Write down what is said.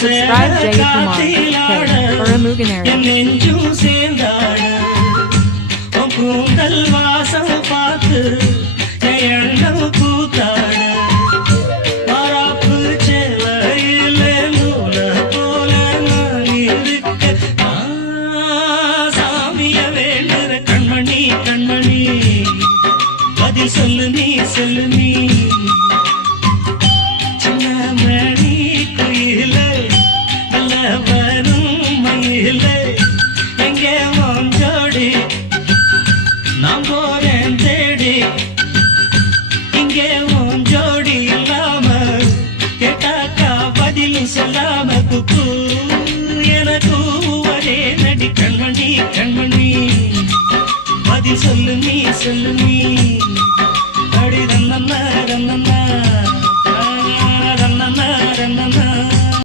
Subscribe Jayakumar K. or Amuganary. என் நெஞ்சும் சேர்ந்தாட உன் கூந்தல் வாசம் பார்த்து என் எண்ணம் கூத்தாட மாறாப்பு சேலையில நூலை போல நான் இருக்க நான் சாமிய வேண்டுற கண்மணி கண்மணி பதில் சொல்லு நீ சொல்லு நீ கேட்டாக்கா பதில் சொல்லாம குக்கு எனக்கு ஒரே நடி கண்மணி கண்மணி. பதில் சொல்லு நீ சொல்லு நீ.